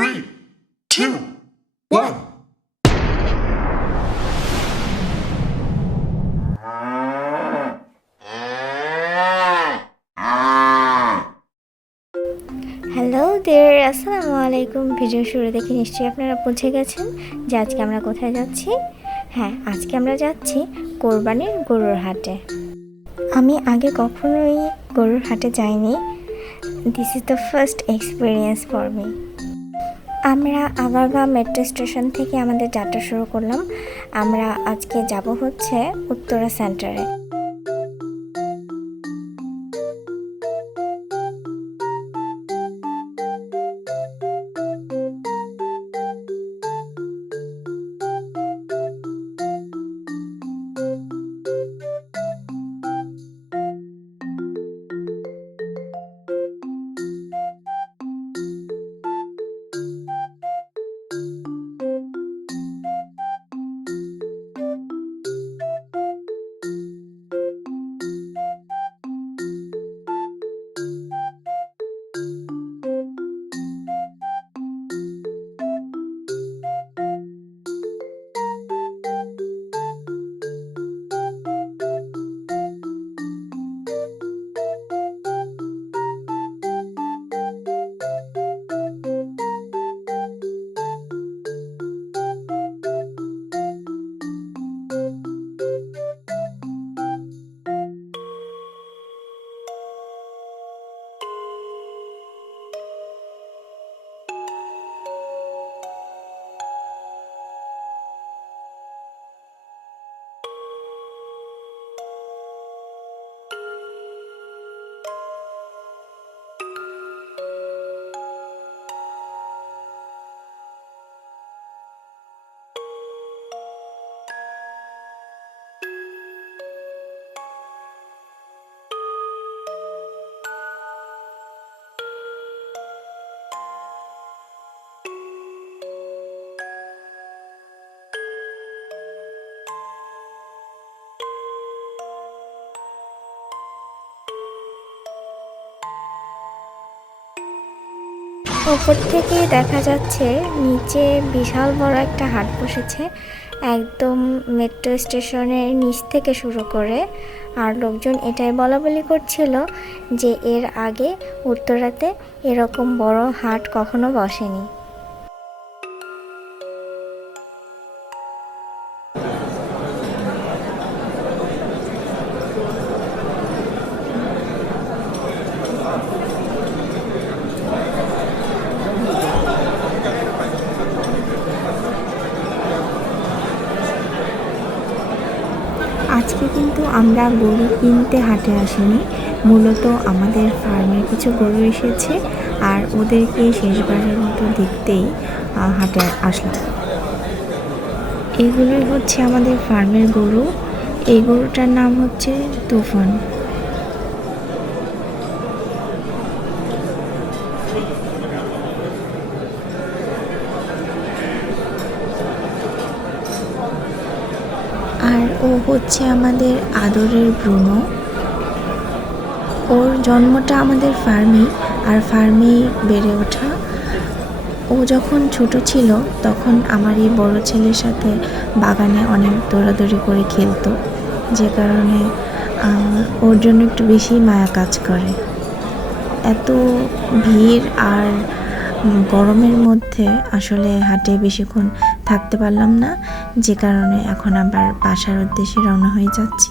Three, two, one. Hello দের আসসালামু আলাইকুম ভিডিও শুরু দেখে নিশ্চয়ই আপনারা পৌঁছে গেছেন যে আজকে আমরা কোথায় যাচ্ছি। হ্যাঁ আজকে আমরা যাচ্ছি কোরবানির গরুর হাটে। আমি আগে কখনোই গরুর হাটে যাইনি। This is the first experience for me আমরা আগারগাঁ মেট্রো স্টেশন থেকে আমাদের যাত্রা শুরু করলাম। আমরা আজকে যাব হচ্ছে উত্তরা সেন্টারে ওপর থেকে দেখা যাচ্ছে নিচে বিশাল বড় একটা হাট বসেছে, একদম মেট্রো স্টেশনের নিচ থেকে শুরু করে। আর লোকজন এটাই বলা বলি করছিল যে এর আগে উত্তরাতে এরকম বড় হাট কখনো বসেনি। আমরা গরু কিনতে হাটে আসিনি। মূলত আমাদের ফার্মের কিছু গরু এসেছে আর ওদেরকে শেষবারের মতো দেখতেই হাটে আসলাম। এগুলোই হচ্ছে আমাদের ফার্মের গরু। এই গরুটার নাম হচ্ছে তুফান আর ও হচ্ছে আমাদের আদরের ব্রুনো। ওর জন্মটা আমাদের ফার্মেই আর ফার্মেই বেড়ে ওঠা। ও যখন ছোট ছিল, তখন আমার এই বড় ছেলের সাথে বাগানে অনেক দৌড়াদৌড়ি করে খেলতো। যে কারণে ওর জন্য একটু বেশি মায়া কাজ করে। এত ভিড় আর গরমের মধ্যে আসলে হাটে বেশিক্ষণ থাকতে পারলাম না, যে কারণে এখন আবার বাসার উদ্দেশ্যে রওনা হয়ে যাচ্ছি।